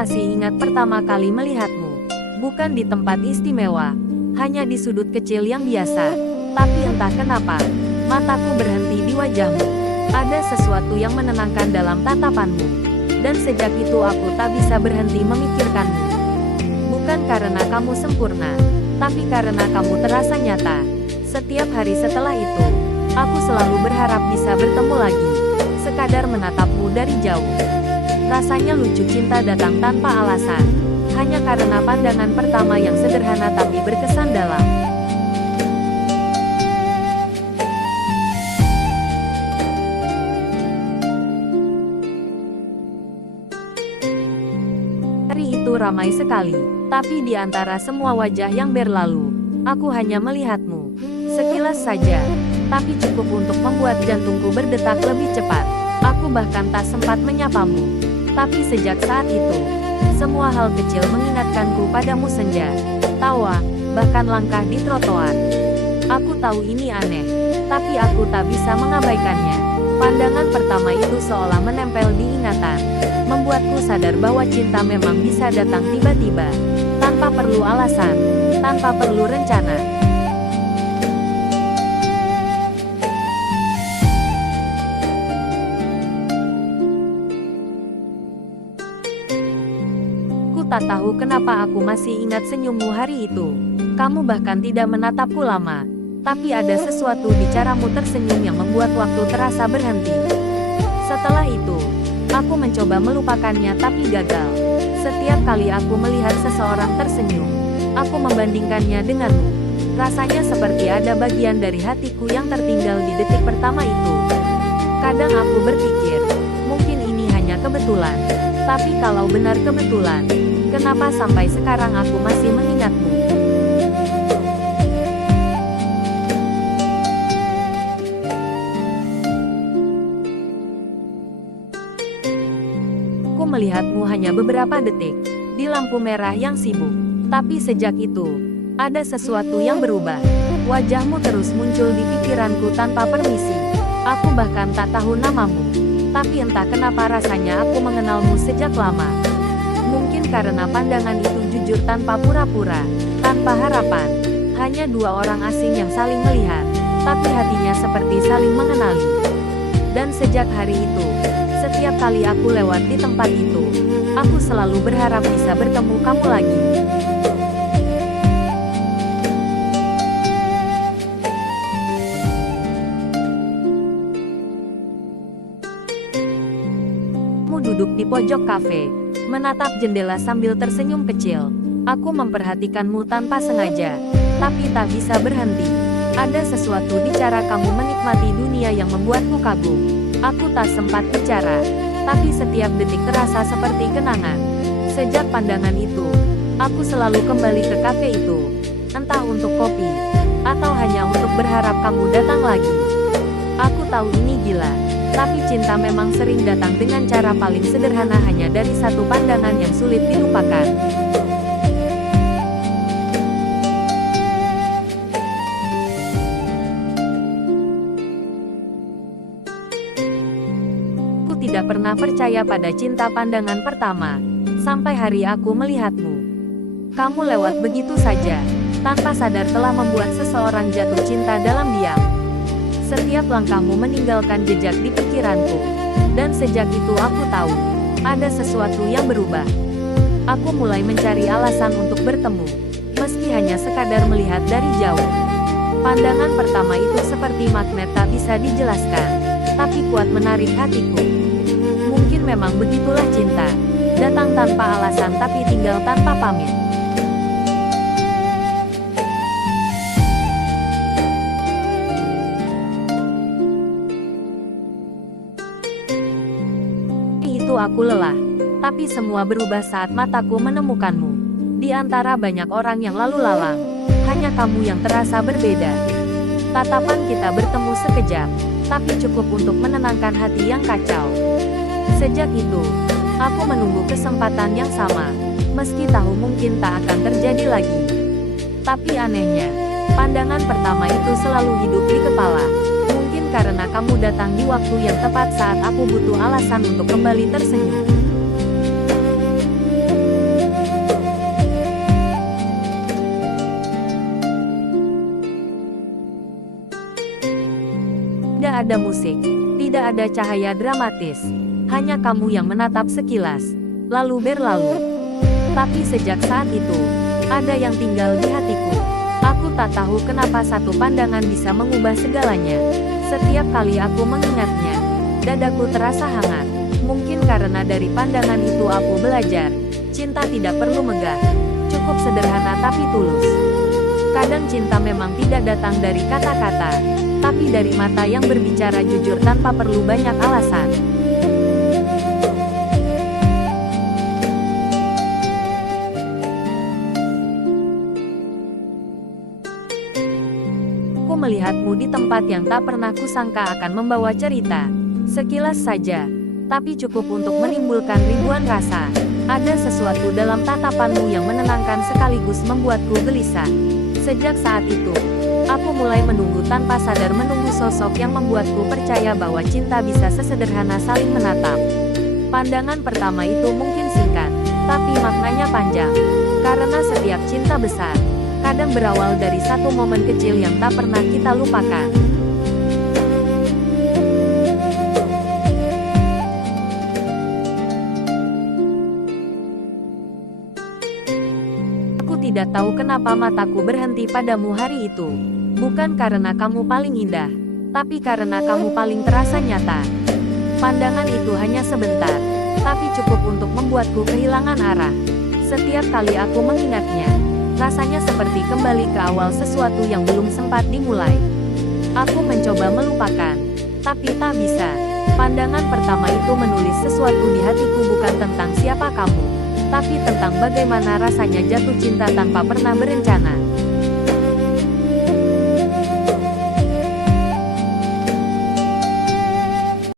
masih ingat pertama kali melihatmu. Bukan di tempat istimewa, hanya di sudut kecil yang biasa. Tapi entah kenapa, mataku berhenti di wajahmu. Ada sesuatu yang menenangkan dalam tatapanmu. Dan sejak itu aku tak bisa berhenti memikirkanmu. Bukan karena kamu sempurna, tapi karena kamu terasa nyata. Setiap hari setelah itu, aku selalu berharap bisa bertemu lagi. Sekadar menatapmu dari jauh. Rasanya lucu cinta datang tanpa alasan. Hanya karena pandangan pertama yang sederhana tapi berkesan dalam. Hari itu ramai sekali. Tapi di antara semua wajah yang berlalu, aku hanya melihatmu. Sekilas saja, tapi cukup untuk membuat jantungku berdetak lebih cepat. Aku bahkan tak sempat menyapamu. Tapi sejak saat itu, semua hal kecil mengingatkanku padamu senja, tawa, bahkan langkah di trotoar. Aku tahu ini aneh, tapi aku tak bisa mengabaikannya. Pandangan pertama itu seolah menempel di ingatan, membuatku sadar bahwa cinta memang bisa datang tiba-tiba, tanpa perlu alasan, tanpa perlu rencana. Ku tak tahu kenapa aku masih ingat senyummu hari itu. Kamu bahkan tidak menatapku lama. Tapi ada sesuatu di caramu tersenyum yang membuat waktu terasa berhenti. Setelah itu, aku mencoba melupakannya tapi gagal. Setiap kali aku melihat seseorang tersenyum, aku membandingkannya denganmu. Rasanya seperti ada bagian dari hatiku yang tertinggal di detik pertama itu. Kadang aku berpikir, mungkin ini hanya kebetulan. Tapi kalau benar kebetulan, kenapa sampai sekarang aku masih mengingatmu? Aku melihatmu hanya beberapa detik, di lampu merah yang sibuk. Tapi sejak itu, ada sesuatu yang berubah. Wajahmu terus muncul di pikiranku tanpa permisi. Aku bahkan tak tahu namamu. Tapi entah kenapa rasanya aku mengenalmu sejak lama. Mungkin karena pandangan itu jujur tanpa pura-pura, tanpa harapan. Hanya dua orang asing yang saling melihat, tapi hatinya seperti saling mengenali. Dan sejak hari itu, setiap kali aku lewat di tempat itu, aku selalu berharap bisa bertemu kamu lagi. Kamu duduk di pojok kafe, menatap jendela sambil tersenyum kecil. Aku memperhatikanmu tanpa sengaja, tapi tak bisa berhenti. Ada sesuatu di cara kamu menikmati dunia yang membuatku kagum. Aku tak sempat bicara, tapi setiap detik terasa seperti kenangan. Sejak pandangan itu, aku selalu kembali ke kafe itu. Entah untuk kopi, atau hanya untuk berharap kamu datang lagi. Aku tahu ini gila, tapi cinta memang sering datang dengan cara paling sederhana hanya dari satu pandangan yang sulit dilupakan. Tidak pernah percaya pada cinta pandangan pertama, sampai hari aku melihatmu. Kamu lewat begitu saja, tanpa sadar telah membuat seseorang jatuh cinta dalam diam. Setiap langkahmu meninggalkan jejak di pikiranku, dan sejak itu aku tahu, ada sesuatu yang berubah. Aku mulai mencari alasan untuk bertemu, meski hanya sekadar melihat dari jauh. Pandangan pertama itu seperti magnet tak bisa dijelaskan, tapi kuat menarik hatiku. Mungkin memang begitulah cinta, datang tanpa alasan tapi tinggal tanpa pamit. Itu aku lelah, tapi semua berubah saat mataku menemukanmu. Di antara banyak orang yang lalu lalang, hanya kamu yang terasa berbeda. Tatapan kita bertemu sekejap, tapi cukup untuk menenangkan hati yang kacau. Sejak itu, aku menunggu kesempatan yang sama, meski tahu mungkin tak akan terjadi lagi. Tapi anehnya, pandangan pertama itu selalu hidup di kepala. Mungkin karena kamu datang di waktu yang tepat saat aku butuh alasan untuk kembali tersenyum. Tidak ada musik, tidak ada cahaya dramatis. Hanya kamu yang menatap sekilas, lalu berlalu. Tapi sejak saat itu, ada yang tinggal di hatiku. Aku tak tahu kenapa satu pandangan bisa mengubah segalanya. Setiap kali aku mengingatnya, dadaku terasa hangat. Mungkin karena dari pandangan itu aku belajar, cinta tidak perlu megah, cukup sederhana tapi tulus. Kadang cinta memang tidak datang dari kata-kata, tapi dari mata yang berbicara jujur tanpa perlu banyak alasan. Aku melihatmu di tempat yang tak pernah kusangka akan membawa cerita. Sekilas saja, tapi cukup untuk menimbulkan ribuan rasa. Ada sesuatu dalam tatapanmu yang menenangkan sekaligus membuatku gelisah. Sejak saat itu, aku mulai menunggu tanpa sadar, menunggu sosok yang membuatku percaya bahwa cinta bisa sesederhana saling menatap. Pandangan pertama itu mungkin singkat, tapi maknanya panjang. Karena setiap cinta besar, kadang berawal dari satu momen kecil yang tak pernah kita lupakan. Tidak tahu kenapa mataku berhenti padamu hari itu. Bukan karena kamu paling indah, tapi karena kamu paling terasa nyata. Pandangan itu hanya sebentar, tapi cukup untuk membuatku kehilangan arah. Setiap kali aku mengingatnya, rasanya seperti kembali ke awal sesuatu yang belum sempat dimulai. Aku mencoba melupakan, tapi tak bisa. Pandangan pertama itu menulis sesuatu di hatiku, bukan tentang siapa kamu, tapi tentang bagaimana rasanya jatuh cinta tanpa pernah berencana.